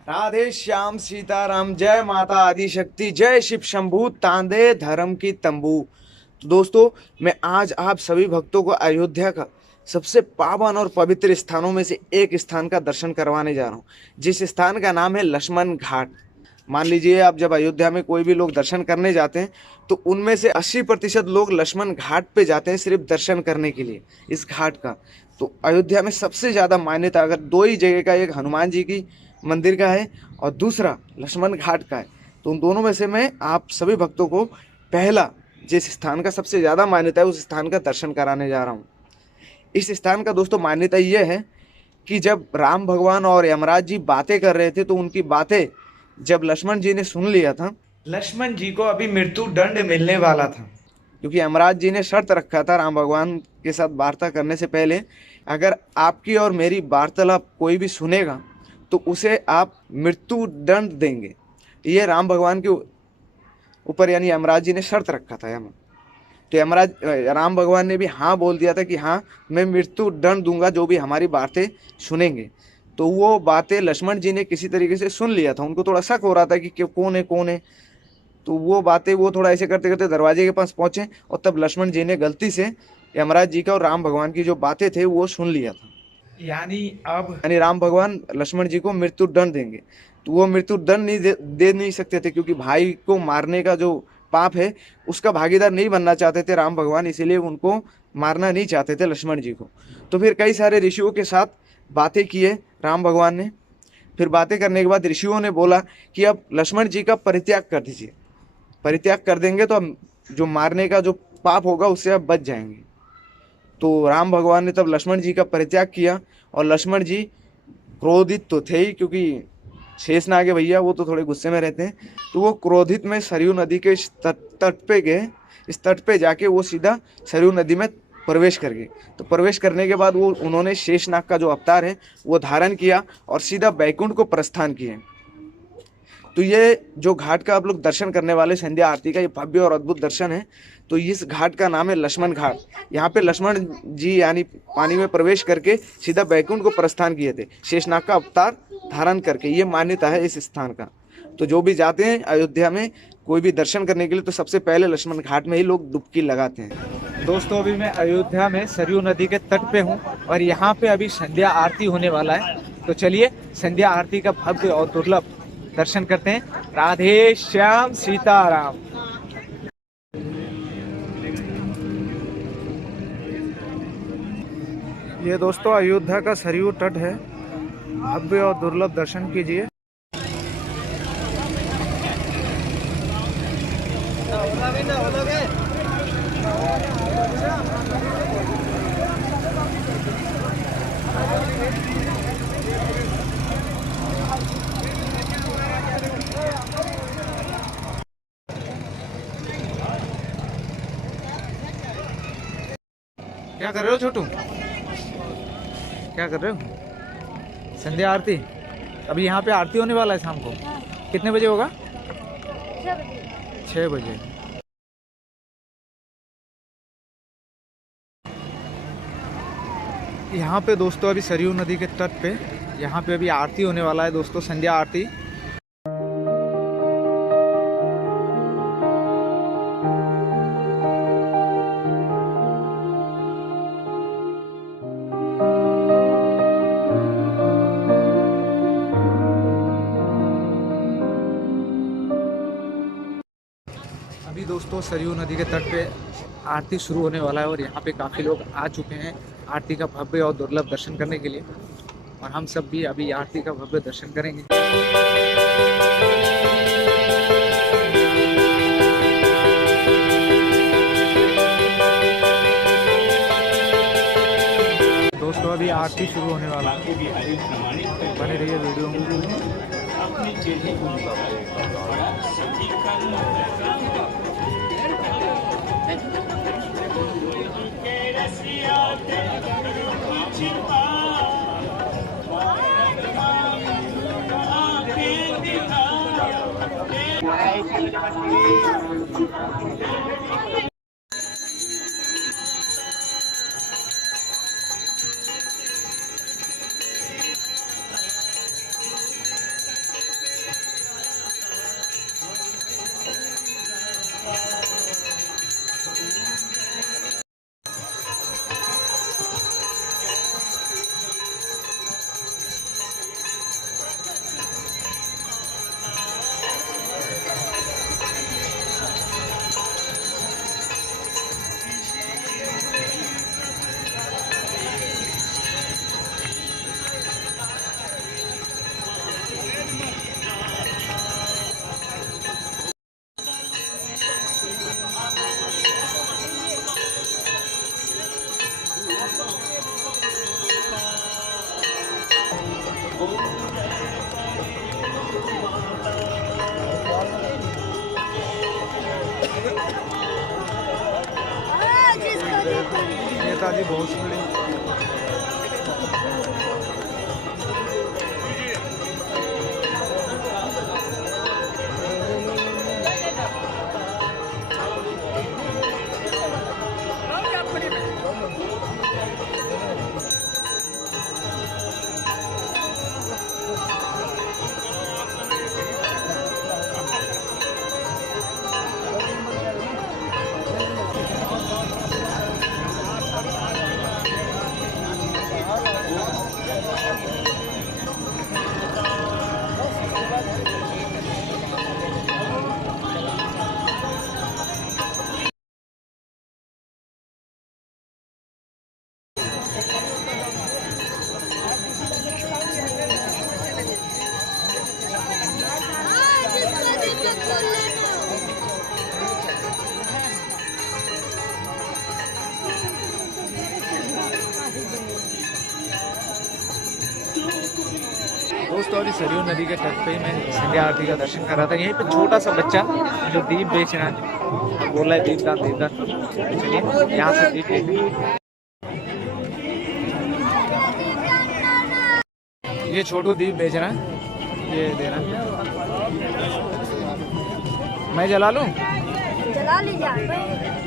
राधे श्याम सीताराम, जय माता आदिशक्ति, जय शिव शंभू, तांदे धर्म की तंबू। तो दोस्तों, मैं आज आप सभी भक्तों को अयोध्या का सबसे पावन और पवित्र स्थानों में से एक स्थान का दर्शन करवाने जा रहा हूँ, जिस स्थान का नाम है लक्ष्मण घाट। मान लीजिए, आप जब अयोध्या में कोई भी लोग दर्शन करने जाते हैं तो उनमें से 80% लोग लक्ष्मण घाट पे जाते हैं सिर्फ दर्शन करने के लिए इस घाट का। तो अयोध्या में सबसे ज़्यादा मान्यता अगर दो ही जगह का, एक हनुमान जी की मंदिर का है और दूसरा लक्ष्मण घाट का है। तो उन दोनों में से मैं आप सभी भक्तों को पहला, जिस स्थान का सबसे ज़्यादा मान्यता है, उस स्थान का दर्शन कराने जा रहा हूँ। इस स्थान का दोस्तों मान्यता यह है कि जब राम भगवान और यमराज जी बातें कर रहे थे तो उनकी बातें जब लक्ष्मण जी ने सुन लिया था, लक्ष्मण जी को अभी मृत्यु दंड मिलने वाला था। क्योंकि यमराज जी ने शर्त रखा था राम भगवान के साथ वार्ता करने से पहले, अगर आपकी और मेरी वार्तालाप कोई भी सुनेगा तो उसे आप मृत्यु दंड देंगे। ये राम भगवान के ऊपर यानी यमराज जी ने शर्त रखा था। तो यमराज राम भगवान ने भी हाँ बोल दिया था कि हाँ, मैं मृत्यु दंड दूंगा जो भी हमारी बातें सुनेंगे। तो वो बातें लक्ष्मण जी ने किसी तरीके से सुन लिया था। उनको थोड़ा शक हो रहा था कि कौन है कौन है। तो वो बातें वो थोड़ा ऐसे करते करते दरवाजे के पास पहुंचे और तब लक्ष्मण जी ने गलती से यमराज जी का और राम भगवान की जो बातें थे वो सुन लिया था। यानी राम भगवान लक्ष्मण जी को मृत्यु दंड देंगे। तो वो मृत्यु दंड नहीं दे नहीं सकते थे, क्योंकि भाई को मारने का जो पाप है उसका भागीदार नहीं बनना चाहते थे राम भगवान, इसीलिए उनको मारना नहीं चाहते थे लक्ष्मण जी को। तो फिर कई सारे ऋषियों के साथ बातें किए राम भगवान ने। फिर बातें करने के बाद ऋषियों ने बोला कि अब लक्ष्मण जी का परित्याग कर दीजिए, परित्याग कर देंगे तो अब जो मारने का जो पाप होगा उससे अब बच जाएंगे। तो राम भगवान ने तब लक्ष्मण जी का परित्याग किया। और लक्ष्मण जी क्रोधित तो थे ही, क्योंकि शेषनाग है भैया, वो तो थोड़े गुस्से में रहते हैं। तो वो क्रोधित में सरयू नदी के तट पे गए। इस तट पे जाके वो सीधा सरयू नदी में प्रवेश कर गए। तो प्रवेश करने के बाद वो उन्होंने शेषनाग का जो अवतार है वो धारण किया और सीधा बैकुंठ को प्रस्थान किए। तो ये जो घाट का आप लोग दर्शन करने वाले संध्या आरती का, ये भव्य और अद्भुत दर्शन है। तो इस घाट का नाम है लक्ष्मण घाट। यहाँ पे लक्ष्मण जी यानी पानी में प्रवेश करके सीधा बैकुंठ को प्रस्थान किए थे शेषनाग का अवतार धारण करके। ये मान्यता है इस स्थान का। तो जो भी जाते हैं अयोध्या में कोई भी दर्शन करने के लिए तो सबसे पहले लक्ष्मण घाट में ही लोग डुबकी लगाते हैं। दोस्तों, अभी मैं अयोध्या में सरयू नदी के तट पे हूँ और यहाँ पे अभी संध्या आरती होने वाला है। तो चलिए संध्या आरती का भव्य और दुर्लभ दर्शन करते हैं। राधे श्याम सीताराम। ये दोस्तों अयोध्या का सरयू तट है, भव्य और दुर्लभ दर्शन कीजिए। क्या कर रहे हो छोटू, क्या कर रहे हो? संध्या आरती अभी यहाँ पे आरती होने वाला है शाम को। कितने बजे होगा? 6 बजे। यहाँ पे दोस्तों अभी सरयू नदी के तट पे यहाँ पे अभी आरती होने वाला है दोस्तों, संध्या आरती। अभी दोस्तों सरयू नदी के तट पे आरती शुरू होने वाला है और यहाँ पे काफ़ी लोग आ चुके हैं आरती का भव्य और दुर्लभ दर्शन करने के लिए। और हम सब भी अभी आरती का भव्य दर्शन करेंगे। दोस्तों अभी आरती शुरू होने वाला है, बने रहिए वीडियो में। जी बहुत बड़ी। दोस्तों अभी सरयू नदी के तट पे मैं संध्या आरती का दर्शन कर रहा था। यहीं पे छोटा सा बच्चा जो दीप बेच रहा है, बोल रहा है दीपदान दीपदान। चलिए यहाँ से दीप लेते हैं। ये छोटू दीप बेच रहा है, ये दे रहा है। मैं जला लूं? जला लीजिए।